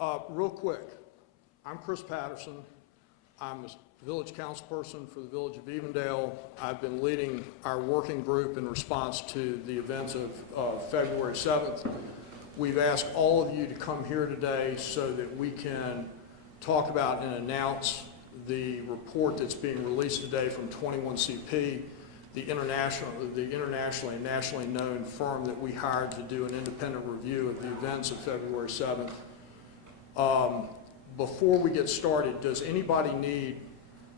Real quick, I'm Chris Patterson. I'm a village councilperson for the village of Evendale. I've been leading our working group in response to the events of February 7th. We've asked all of you to come here today so that we can talk about and announce the report that's being released today from 21CP, the internationally and nationally known firm that we hired to do an independent review of the events of February 7th. Before we get started, does anybody need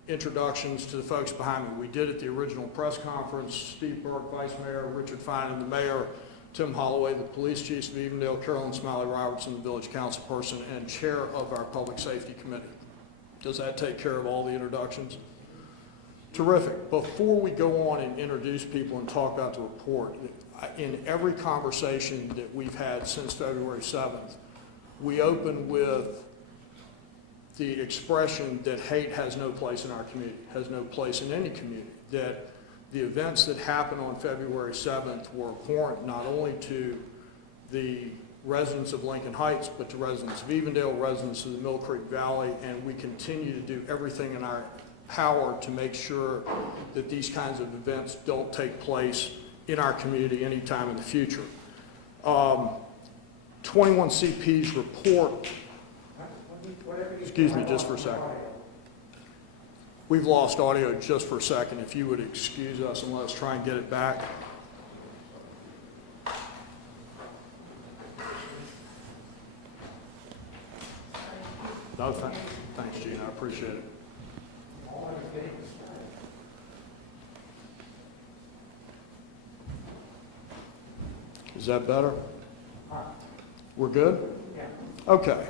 introductions to the folks behind me? We did at the original press conference. Steve Burke, Vice Mayor, Richard Finan, the Mayor, Tim Holloway, the Police Chiefs of Evendale, Carolyn Smiley Robertson, the Village Councilperson, and Chair of our Public Safety Committee. Does that take care of all the introductions? Terrific. Before we go on and introduce people and talk about the report, in every conversation that we've had since February 7th, we open with the expression that hate has no place in our community, has no place in any community, that the events that happened on February 7th were abhorrent not only to the residents of Lincoln Heights, but to residents of Evendale, residents of the Mill Creek Valley, and we continue to do everything in our power to make sure that these kinds of events don't take place in our community anytime in the future. 21CP's report, excuse me just for a second. We've lost audio just for a second. If you would excuse us and let us try and get it back. No, thanks, Gene. I appreciate it. Is that better? We're good? Yeah. Okay.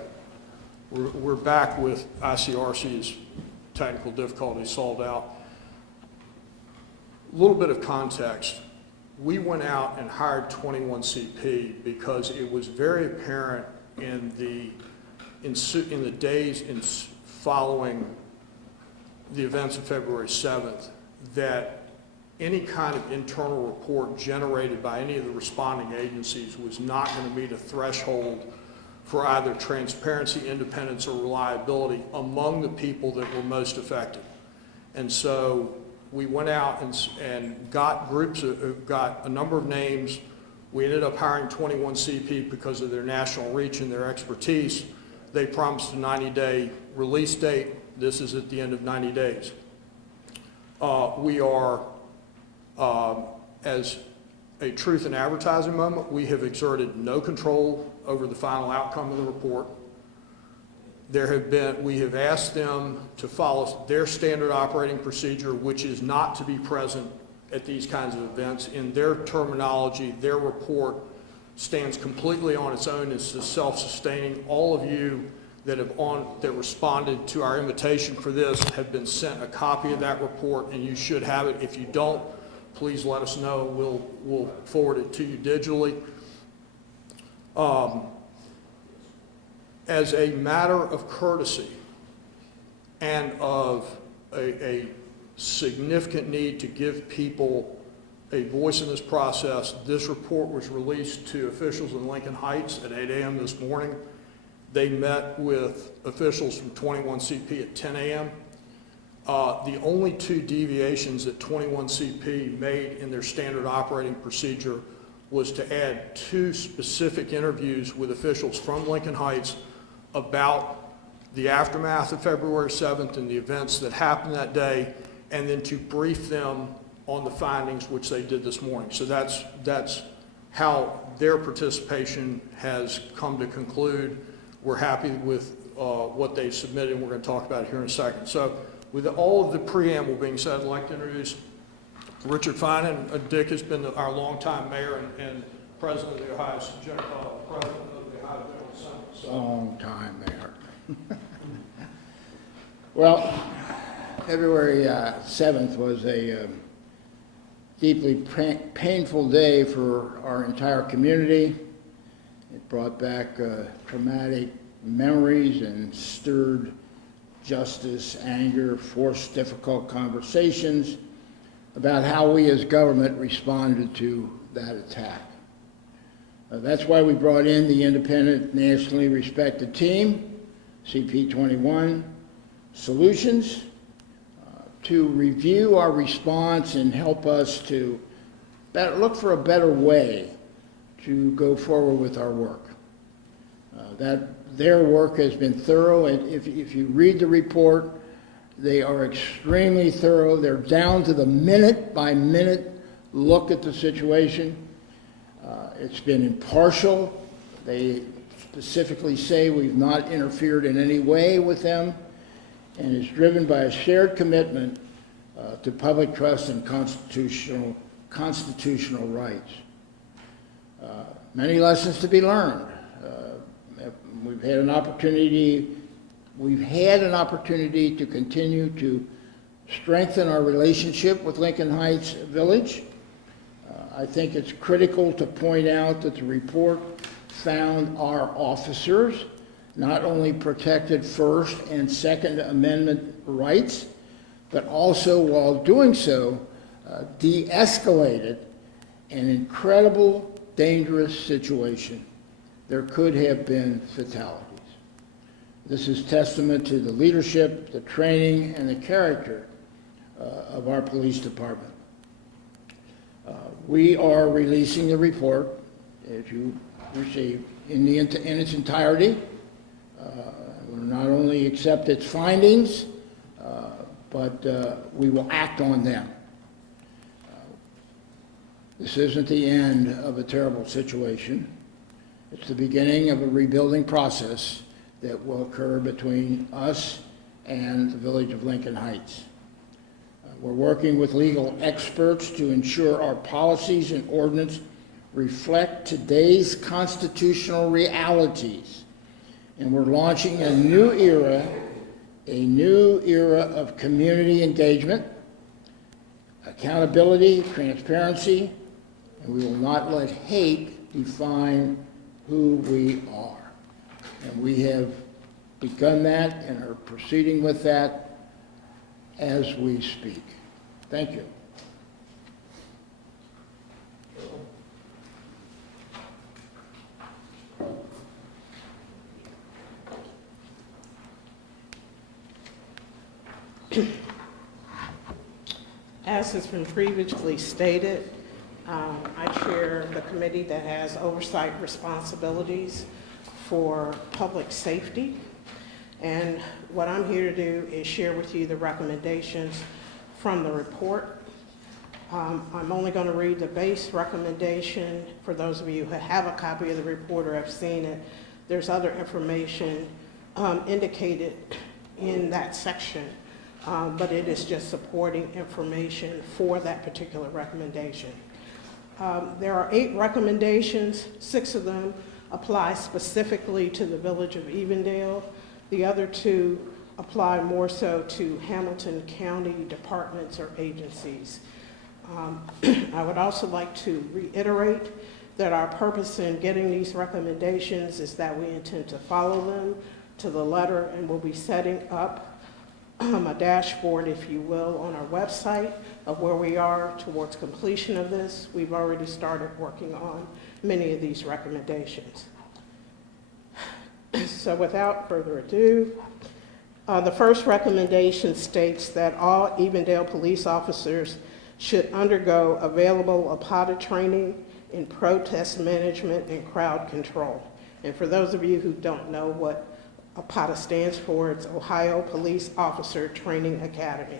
We're back with ICRC's technical difficulties solved out. A little bit of context. We went out and hired 21CP because it was very apparent in the days following the events of February 7th that any kind of internal report generated by any of the responding agencies was not going to meet a threshold for either transparency, independence, or reliability among the people that were most affected. And so we went out and got got a number of names. We ended up hiring 21CP because of their national reach and their expertise. They promised a 90-day release date. This is at the end of 90 days. We are, as a truth in advertising moment, we have exerted no control over the final outcome of the report. We have asked them to follow their standard operating procedure, which is not to be present at these kinds of events. In their terminology, their report stands completely on its own. It's self-sustaining. All of you that responded to our invitation for this have been sent a copy of that report, and you should have it. If you don't, please let us know. We'll forward it to you digitally. As a matter of courtesy and of a significant need to give people a voice in this process, this report was released to officials in Lincoln Heights at 8 a.m. this morning. They met with officials from 21CP at 10 a.m. The only two deviations that 21CP made in their standard operating procedure was to add 2 specific interviews with officials from Lincoln Heights about the aftermath of February 7th and the events that happened that day, and then to brief them on the findings, which they did this morning. So that's how their participation has come to conclude. We're happy with what they've submitted, and we're going to talk about it here in a second. So with all of the preamble being said, I'd like to introduce Richard Finan. Dick has been our longtime mayor and president of the Ohio General Assembly. Long-time mayor. Well, February 7th was a deeply painful day for our entire community. It brought back traumatic memories and stirred justice, anger, forced difficult conversations about how we as government responded to that attack. That's why we brought in the independent, nationally respected team, CP21 Solutions, to review our response and help us to look for a better way to go forward with our work. Their work has been thorough, and if you read the report, they are extremely thorough. They're down to the minute-by-minute look at the situation. It's been impartial. They specifically say we've not interfered in any way with them, and is driven by a shared commitment to public trust and constitutional rights. Many lessons to be learned. We've had an opportunity to continue to strengthen our relationship with Lincoln Heights Village. I think it's critical to point out that the report found our officers not only protected First and Second Amendment rights, but also, while doing so, de-escalated an incredible, dangerous situation. There could have been fatalities. This is testament to the leadership, the training, and the character of our police department. We are releasing the report, as you received, in its entirety. We'll not only accept its findings, but we will act on them. This isn't the end of a terrible situation. It's the beginning of a rebuilding process that will occur between us and the village of Lincoln Heights. We're working with legal experts to ensure our policies and ordinance reflect today's constitutional realities. And we're launching a new era of community engagement, accountability, transparency, and we will not let hate define who we are. And we have begun that and are proceeding with that as we speak. Thank you. As has been previously stated, I chair the committee that has oversight responsibilities for public safety. And what I'm here to do is share with you the recommendations from the report. I'm only going to read the base recommendation. For those of you who have a copy of the report or have seen it, there's other information indicated in that section, but it is just supporting information for that particular recommendation. There are 8 recommendations. 6 of them apply specifically to the village of Evendale. The other 2 apply more so to Hamilton County departments or agencies. I would also like to reiterate that our purpose in getting these recommendations is that we intend to follow them to the letter, and we'll be setting up a dashboard, if you will, on our website of where we are towards completion of this. We've already started working on many of these recommendations. So without further ado, the first recommendation states that all Evendale police officers should undergo available APATA training in protest management and crowd control. And for those of you who don't know what APATA stands for, it's Ohio Police Officer Training Academy.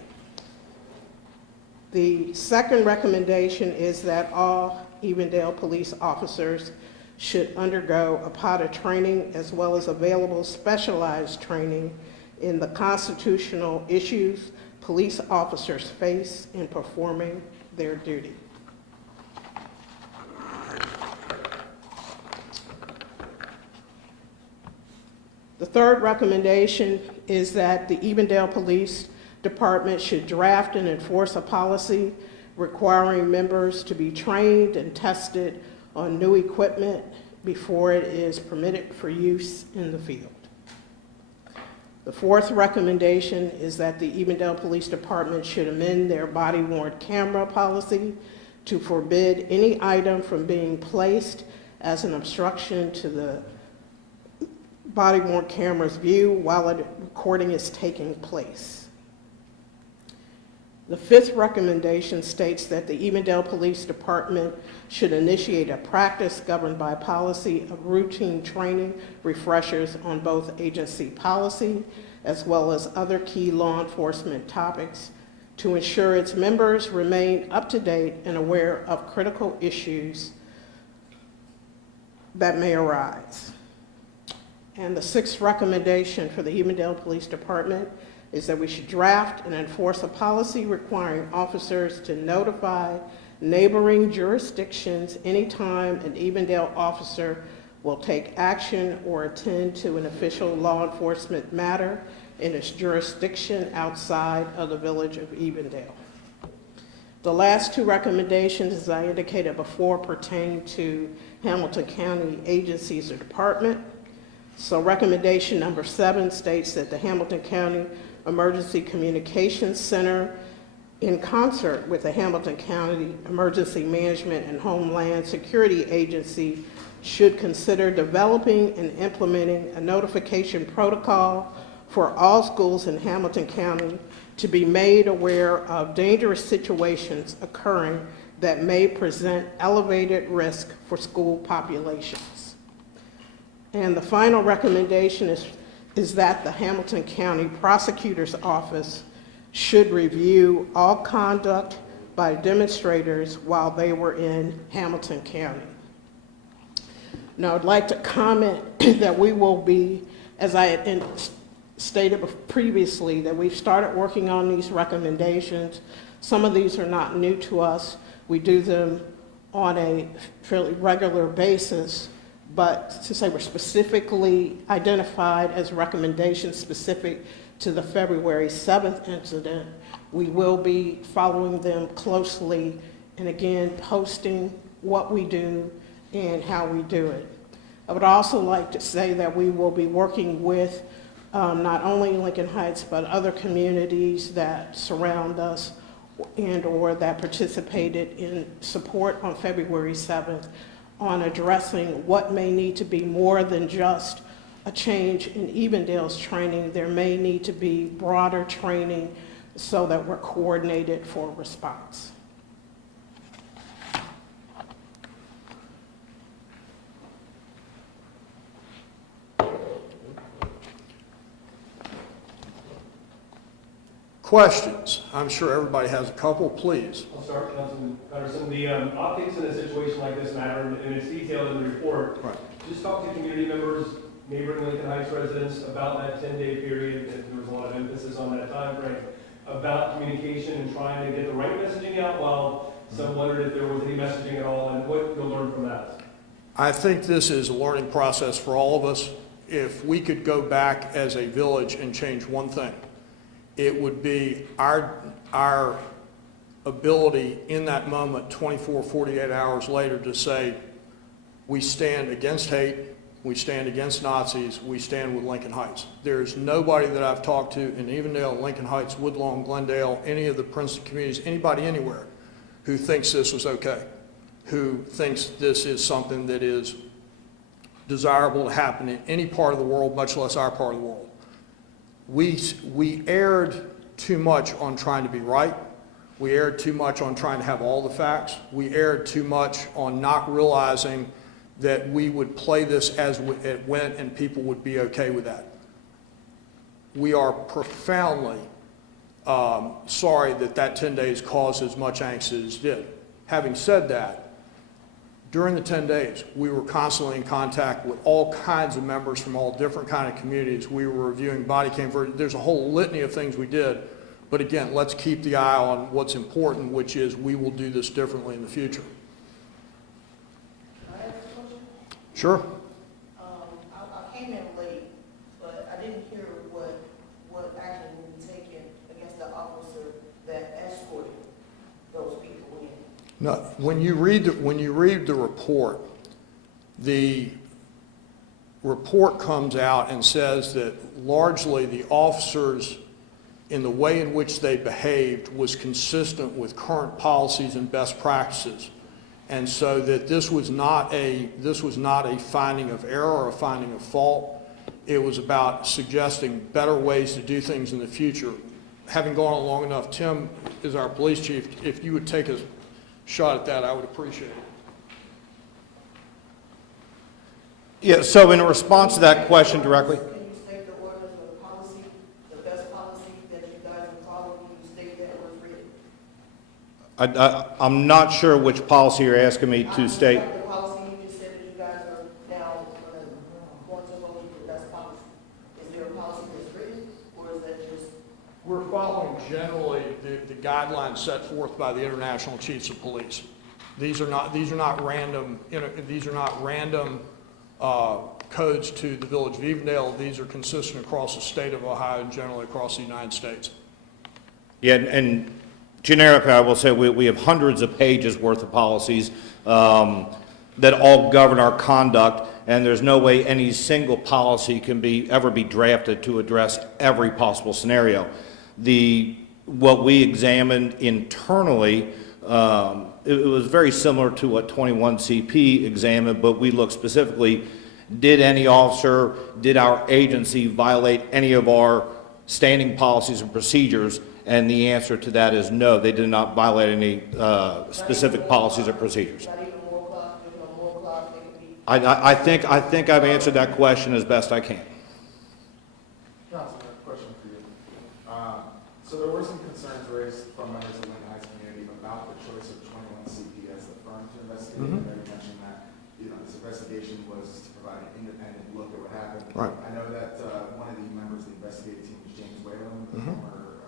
The second recommendation is that all Evendale police officers should undergo APATA training as well as available specialized training in the constitutional issues police officers face in performing their duty. The third recommendation is that the Evendale Police Department should draft and enforce a policy requiring members to be trained and tested on new equipment before it is permitted for use in the field. The fourth recommendation is that the Evendale Police Department should amend their body-worn camera policy to forbid any item from being placed as an obstruction to the body-worn camera's view while a recording is taking place. The fifth recommendation states that the Evendale Police Department should initiate a practice governed by policy of routine training refreshers on both agency policy as well as other key law enforcement topics to ensure its members remain up to date and aware of critical issues that may arise. And the sixth recommendation for the Evendale Police Department is that we should draft and enforce a policy requiring officers to notify neighboring jurisdictions anytime an Evendale officer will take action or attend to an official law enforcement matter in its jurisdiction outside of the village of Evendale. The last two recommendations, as I indicated before, pertain to Hamilton County agencies or department. So recommendation number 7 states that the Hamilton County Emergency Communications Center, in concert with the Hamilton County Emergency Management and Homeland Security Agency, should consider developing and implementing a notification protocol for all schools in Hamilton County to be made aware of dangerous situations occurring that may present elevated risk for school populations. And the final recommendation is that the Hamilton County Prosecutor's Office should review all conduct by demonstrators while they were in Hamilton County. Now, I'd like to comment that we will be, as I had stated previously, that we've started working on these recommendations. Some of these are not new to us. We do them on a fairly regular basis, but since they were specifically identified as recommendations specific to the February 7th incident, we will be following them closely and again posting what we do and how we do it. I would also like to say that we will be working with not only Lincoln Heights, but other communities that surround us and or that participated in support on February 7th on addressing what may need to be more than just a change in Evendale's training. There may need to be broader training so that we're coordinated for response. Questions? I'm sure everybody has a couple, please. I'll start, Councilman Patterson. The optics in a situation like this matter, and it's detailed in the report. Right. Just talk to community members, neighboring Lincoln Heights residents about that 10-day period, and there was a lot of emphasis on that time frame, about communication and trying to get the right messaging out while some wondered if there was any messaging at all and what you'll learn from that. I think this is a learning process for all of us. If we could go back as a village and change one thing, it would be our ability in that moment, 24, 48 hours later, to say, we stand against hate, we stand against Nazis, we stand with Lincoln Heights. There's nobody that I've talked to in Evendale, Lincoln Heights, Woodlawn, Glendale, any of the Princeton communities, anybody anywhere, who thinks this was okay, who thinks this is something that is desirable to happen in any part of the world, much less our part of the world. We erred too much on trying to be right. We erred too much on trying to have all the facts. We erred too much on not realizing that we would play this as it went and people would be okay with that. We are profoundly sorry that that 10 days caused as much angst as it did. Having said that, during the 10 days, we were constantly in contact with all kinds of members from all different kind of communities. We were reviewing body cam footage. There's a whole litany of things we did. But again, let's keep the eye on what's important, which is we will do this differently in the future. Can I ask a question? Sure. I came in late, but I didn't hear what action will be taken against the officer that escorted those people in. No, when you read the report comes out and says that largely the officers, in the way in which they behaved, was consistent with current policies and best practices. And so that this was not a finding of error or a finding of fault. It was about suggesting better ways to do things in the future. Having gone on long enough, Tim is our police chief. If you would take a shot at that, I would appreciate it. Yeah, so in response to that question directly, Can you state the ordinance or the policy, the best policy that you guys would follow? Can you state that was written? I'm not sure which policy you're asking me to state. The policy you just said that you guys are now going to vote with the best policy. Is there a policy that's written, or is that just? We're following generally the guidelines set forth by the International Chiefs of Police. These are not random codes to the Village of Evendale. These are consistent across the state of Ohio and generally across the United States. Yeah, and generically, I will say we have hundreds of pages worth of policies that all govern our conduct, and there's no way any single policy can ever be drafted to address every possible scenario. What we examined internally, it was very similar to what 21CP examined, but we looked specifically, did any officer, did our agency violate any of our standing policies and procedures? And the answer to that is no, they did not violate any specific policies or procedures. Not even more clause, there's no more clause they can be. I think I've answered that question as best I can. Councilman, a question for you. So there were some concerns raised from members of the Lincoln Heights community about the choice of 21CP as the firm to investigate. Mhm. And they mentioned that, this investigation was to provide an independent look at what happened. Right. I know that one of the members of the investigative team was James Whalen, the Mhm. former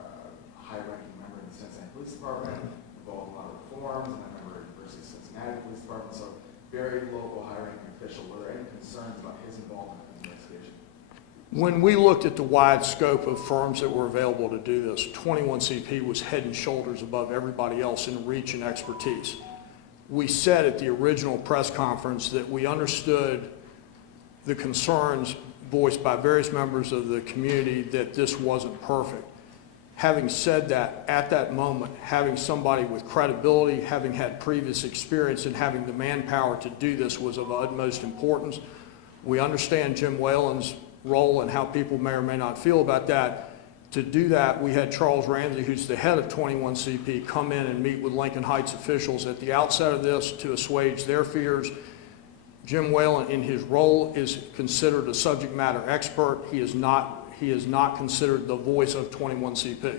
high-ranking member in the Cincinnati Police Department, involved in a lot of reforms, and a member of the University of Cincinnati Police Department. So very local high-ranking official. Were there any concerns about his involvement in the investigation? When we looked at the wide scope of firms that were available to do this, 21CP was head and shoulders above everybody else in reach and expertise. We said at the original press conference that we understood the concerns voiced by various members of the community that this wasn't perfect. Having said that, at that moment, having somebody with credibility, having had previous experience, and having the manpower to do this was of utmost importance. We understand Jim Whalen's role and how people may or may not feel about that. To do that, we had Charles Ramsey, who's the head of 21CP, come in and meet with Lincoln Heights officials at the outset of this to assuage their fears. Jim Whalen, in his role, is considered a subject matter expert. He is not considered the voice of 21CP.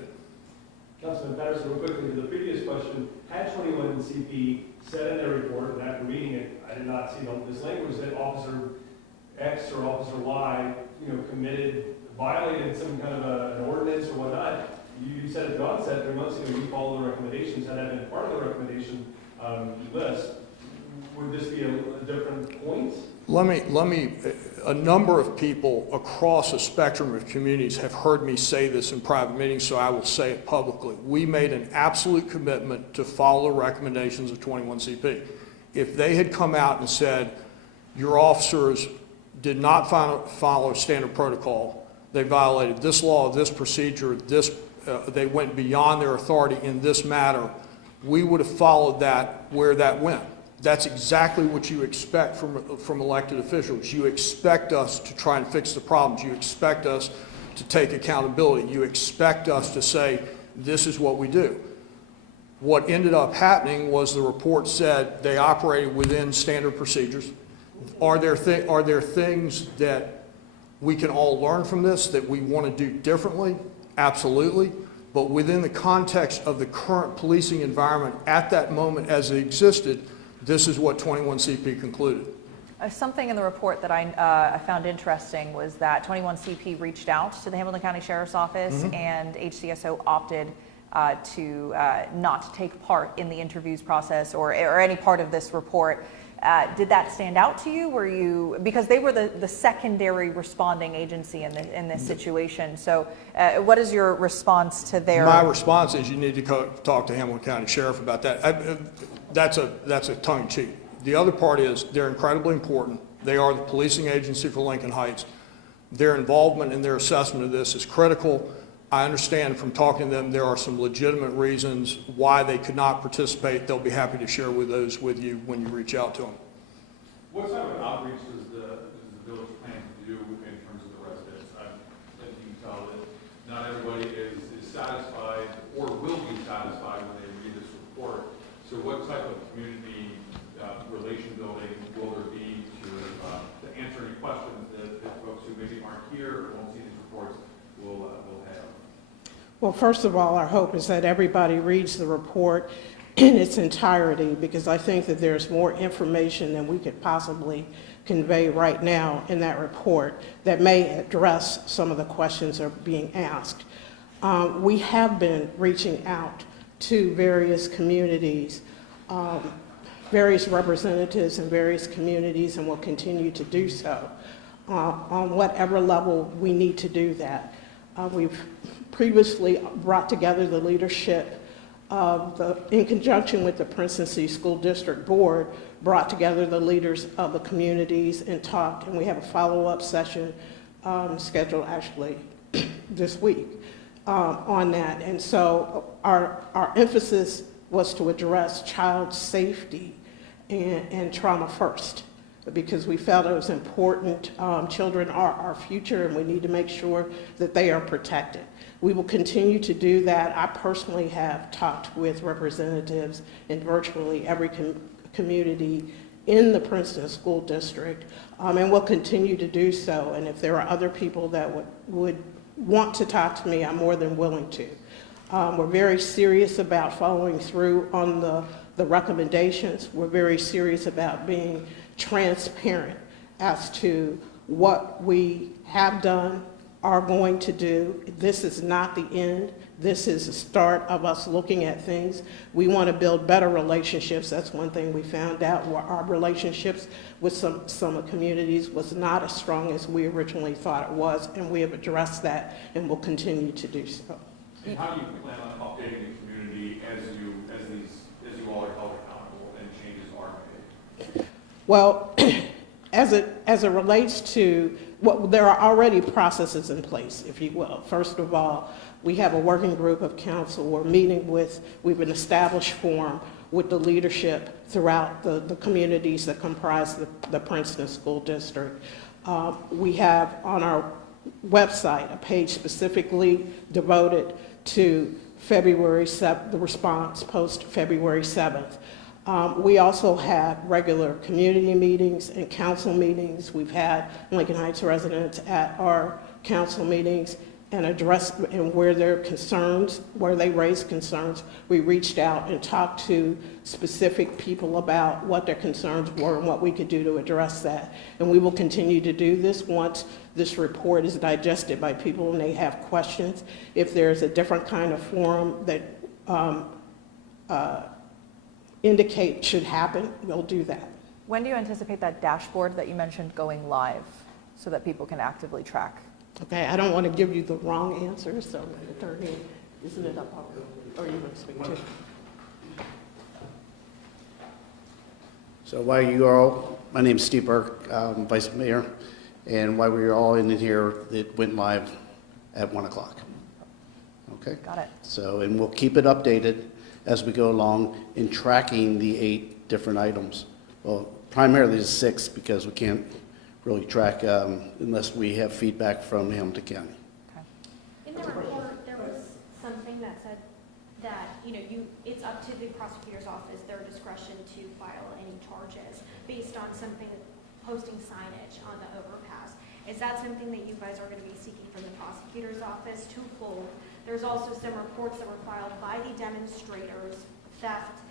Councilman Patterson, real quickly, to the previous question, had 21CP said in their report, and after reading it, I did not see this language that Officer X or Officer Y, violated some kind of an ordinance or whatnot. You said at the onset, 3 months ago, you followed the recommendations. Had that been part of the recommendation list, would this be a different point? A number of people across a spectrum of communities have heard me say this in private meetings, so I will say it publicly. We made an absolute commitment to follow the recommendations of 21CP. If they had come out and said, your officers did not follow standard protocol, they violated this law, this procedure, they went beyond their authority in this matter, we would have followed that where that went. That's exactly what you expect from elected officials. You expect us to try and fix the problems. You expect us to take accountability. You expect us to say, this is what we do. What ended up happening was the report said they operated within standard procedures. Are there things that we can all learn from this that we want to do differently? Absolutely. But within the context of the current policing environment at that moment as it existed, this is what 21CP concluded. Something in the report that I found interesting was that 21CP reached out to the Hamilton County Sheriff's Office, and HCSO opted to not take part in the interviews process or any part of this report. Did that stand out to you? Because they were the secondary responding agency in this situation. So what is your response to their? My response is you need to talk to Hamilton County Sheriff about that. That's a tongue-in-cheek. The other part is they're incredibly important. They are the policing agency for Lincoln Heights. Their involvement in their assessment of this is critical. I understand from talking to them, there are some legitimate reasons why they could not participate. They'll be happy to share those with you when you reach out to them. What type of outreach does the village plan to do in terms of the residents? As you can tell, that not everybody is satisfied or will be satisfied when they read this report. So what type of community relation building will there be to answer any questions that folks who maybe aren't here or won't see these reports will have? Well, first of all, our hope is that everybody reads the report in its entirety, because I think that there's more information than we could possibly convey right now in that report that may address some of the questions that are being asked. We have been reaching out to various communities, various representatives in various communities, and will continue to do so on whatever level we need to do that. We've previously brought together the leadership in conjunction with the Princeton City School District Board, brought together the leaders of the communities and talked, and we have a follow-up session scheduled actually this week on that. And so our emphasis was to address child safety and trauma first, because we felt it was important. Children are our future, and we need to make sure that they are protected. We will continue to do that. I personally have talked with representatives in virtually every community in the Princeton School District, and will continue to do so. And if there are other people that would want to talk to me, I'm more than willing to. We're very serious about following through on the recommendations. We're very serious about being transparent as to what we have done, are going to do. This is not the end. This is the start of us looking at things. We want to build better relationships. That's one thing we found out. Our relationships with some communities was not as strong as we originally thought it was, and we have addressed that and will continue to do so. And how do you plan on updating the community as you all are held accountable and changes are made? Well, as it relates to, well, there are already processes in place, if you will. First of all, we have a working group of council. We've an established forum with the leadership throughout the communities that comprise the Princeton School District. We have on our website a page specifically devoted to February 7th, the response post February 7th. We also have regular community meetings and council meetings. We've had Lincoln Heights residents at our council meetings and where there are concerns, where they raise concerns, we reached out and talked to specific people about what their concerns were and what we could do to address that. And we will continue to do this once this report is digested by people and they have questions. If there's a different kind of forum that indicate should happen, we'll do that. When do you anticipate that dashboard that you mentioned going live so that people can actively track? Okay, I don't want to give you the wrong answer, so attorney, isn't it up already? Or you want to speak to? So while you are all, my name's Steve Burke, Vice Mayor, and while we were all in here, it went live at 1 o'clock. Okay? Got it. So, and we'll keep it updated as we go along in tracking the 8 different items. Well, primarily the 6, because we can't really track unless we have feedback from Hamilton County. Okay. In the report, there was something that said that, it's up to the prosecutor's office, their discretion to file any charges based on something, posting signage on the overpass. Is that something that you guys are going to be seeking from the prosecutor's office? Twofold. There's also some reports that were filed by the demonstrators. Theft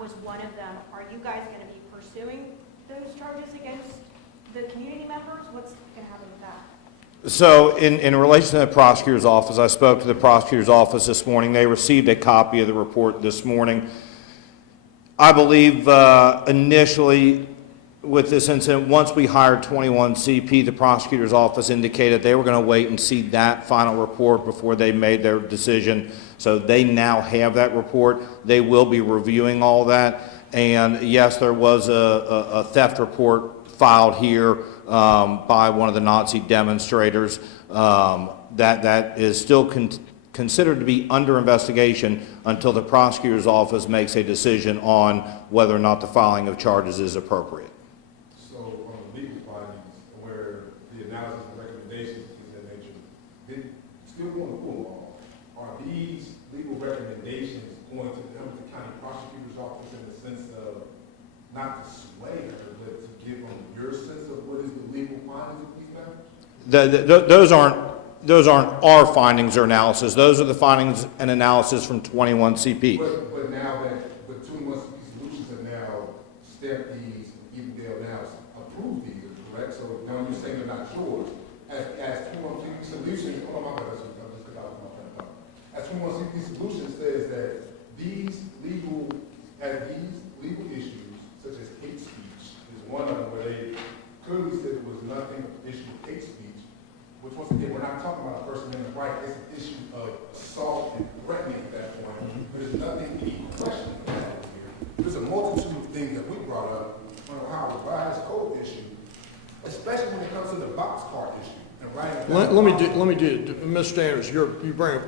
was one of them. Are you guys going to be pursuing those charges against the community members? What's going to happen with that? So in relation to the prosecutor's office, I spoke to the prosecutor's office this morning. They received a copy of the report this morning. I believe initially with this incident, once we hired 21 CP, the prosecutor's office indicated they were going to wait and see that final report before they made their decision. So they now have that report. They will be reviewing all that. And yes, there was a theft report filed here by one of the Nazi demonstrators. That is still considered to be under investigation until the prosecutor's office makes a decision on whether or not the filing of charges is appropriate. So on the legal findings, where the analysis and recommendations is that nature, they still going to pull on, are these legal recommendations going to the Hamilton County Prosecutor's Office in the sense of not to sway her, but to give them your sense of what is the legal findings of these matters? Those aren't our findings or analysis. Those are the findings and analysis from 21CP. But now that, but 21CP Solutions have now stamped these, even they'll now approve these, correct? So now you're saying they're not yours. As 21CP Solutions, hold on, I just got off my train of thought. As 21CP Solutions says that these legal issues, such as hate speech, is one of them where they clearly said it was nothing of the issue of hate speech, which once again, we're not talking about a person in the right, it's an issue of assault and threatening at that point, but there's nothing to be questioned about here. There's a multitude of things that we brought up on the Ohio Revised Code issue, especially when it comes to the box cart issue. And Let me do, Mr. Sanders, you bring up,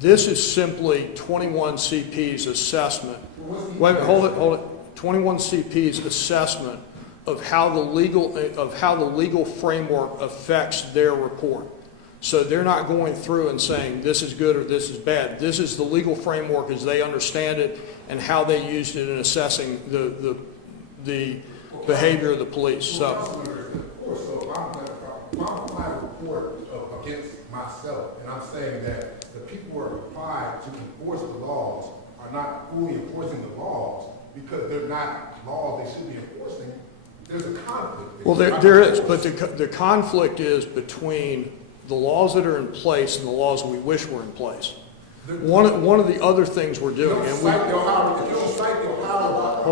this is simply 21CP's assessment. Wait a minute, hold it. 21CP's assessment of how the legal framework affects their report. So they're not going through and saying this is good or this is bad. This is the legal framework as they understand it and how they used it in assessing the behavior of the police. So, of course, so if I'm filing a report against myself, and I'm saying that the people who are required to enforce the laws are not fully enforcing the laws because they're not laws they should be enforcing, there's a conflict. well, there is, but the conflict is between the laws that are in place and the laws we wish were in place. One of the other things we're doing, and we, hold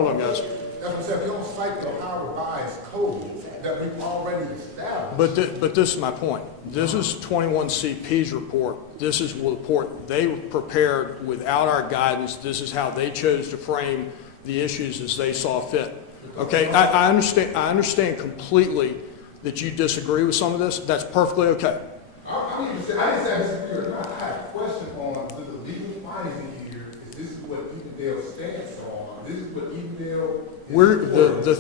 on, guys. That's what I'm saying. If you don't cite the Ohio Revised Code that we've already established. But this is my point. This is 21CP's report. This is the report they prepared without our guidance. This is how they chose to frame the issues as they saw fit. Okay, I understand completely that you disagree with some of this. That's perfectly okay. I didn't say I disagree or not. I had a question on the legal findings in here. Is this what Evendale stands on? This is what Evendale is The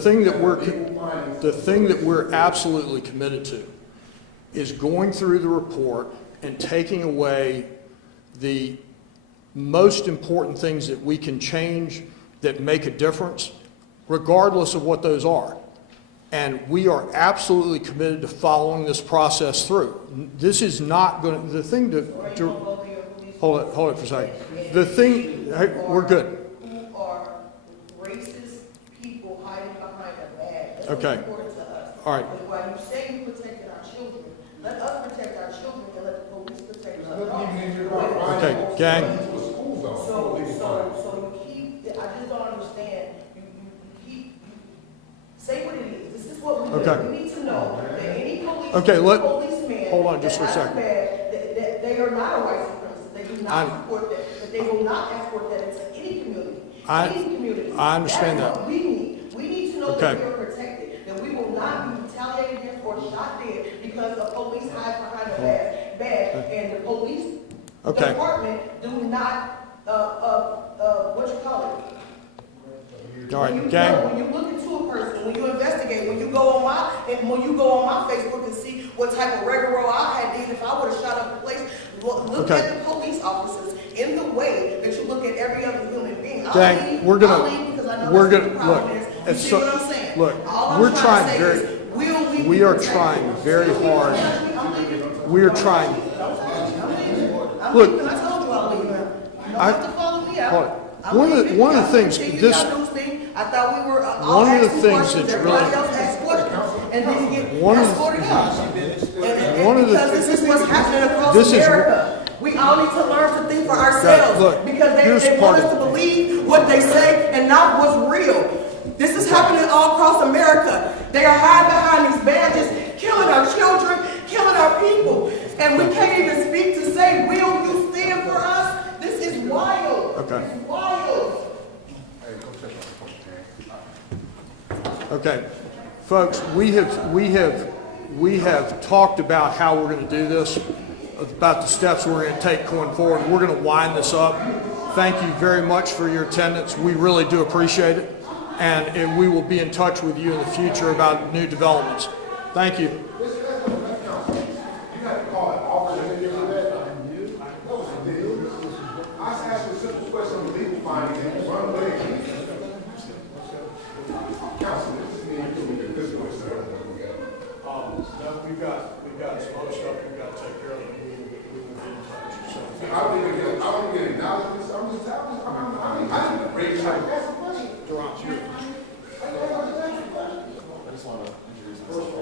thing that we're absolutely committed to is going through the report and taking away the most important things that we can change that make a difference, regardless of what those are. And we are absolutely committed to following this process through. This is not going to, the thing to hold it for a second. The thing, hey, we're good. Who are racist people hiding behind a bag. That's Okay. important to us. All right. But while you say you protected our children, let us protect our children and let the police protect us. Okay, gang. So you keep, I just don't understand, say what it is. This is what we do. Okay. We need to know that any policeman hold on just for a that has second. that they are not a white supremacist. They do not support that they will not export that into any community. I understand That's that. what we need. We need to know Okay. that we are protected, that we will not be retaliated against or shot dead because the police hide behind a badge and the police department do not, what you call it? All right, gang. When you look into a person, when you investigate, when you go on my Facebook and see what type of rigmarole I had did if I would have shot up the place, look at the police officers in the way that you look at every other human being. Gang, we're gonna look. You see what I'm saying? Look, All we're I'm trying to say very. is, We are trying very hard. We are trying. I'm Look, leaving. I told you I'll leave now. You don't have to follow me out. hold it. I'm One leaving. of the things, Continue this, y'all news thing. I thought we were all one of the asking things questions, that's everybody really- else asked questions, and then get One of the- escorted out. And one of the- because this is what's happening across This is- America. We all need to learn to think for ourselves, look, because here's they part want us of- to believe what they say and not what's real. This is happening all across America. They are hiding behind these badges, killing our children, killing our people, and we can't even speak to say, will you stand for us? This is wild. Okay. It's wild. okay. Folks, we have talked about how we're going to do this, about the steps we're going to take going forward. We're going to wind this up. Thank you very much for your attendance. We really do appreciate it. And we will be in touch with you in the future about new developments. Thank you. You have to call it officer. I asked you a simple question on the legal findings and you run away. Counsel, this is me. This way, sir. We've got some other stuff we've got to take care of. We will be in touch. So, I don't even get acknowledged. I'm just telling. I didn't break it. That's a question. Durant, you. I just want to introduce myself.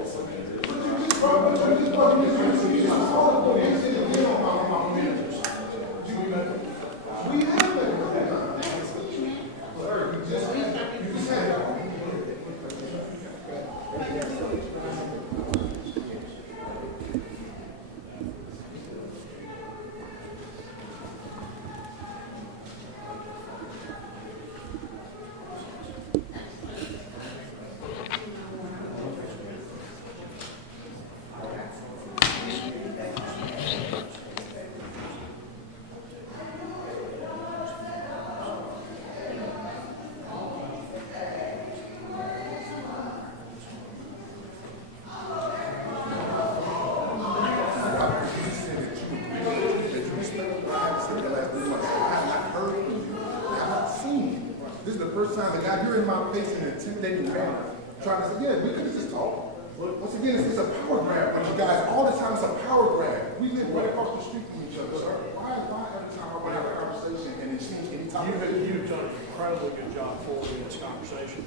This is the first time that you're in my face in an intimidating manner, trying to say, yeah, we could just talk. Once again, it's a power grab from you guys. All the time it's a power grab. We live right across the street from each other, sir. Why every time I want to have a conversation and it seems any time? You've done an incredibly good job forwarding this conversation.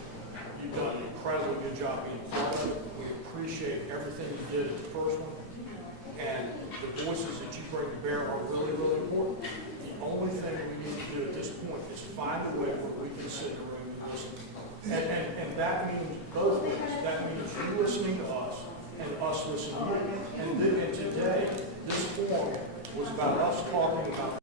You've done an incredibly good job being part of it. We appreciate everything you did at the first one. And the voices that you bring to bear are really, really important. The only thing we need to do at this point is find a way where we can sit in a room and listen. And that means both ways. That means you listening to us and us listening to you. And today, this forum was about us talking about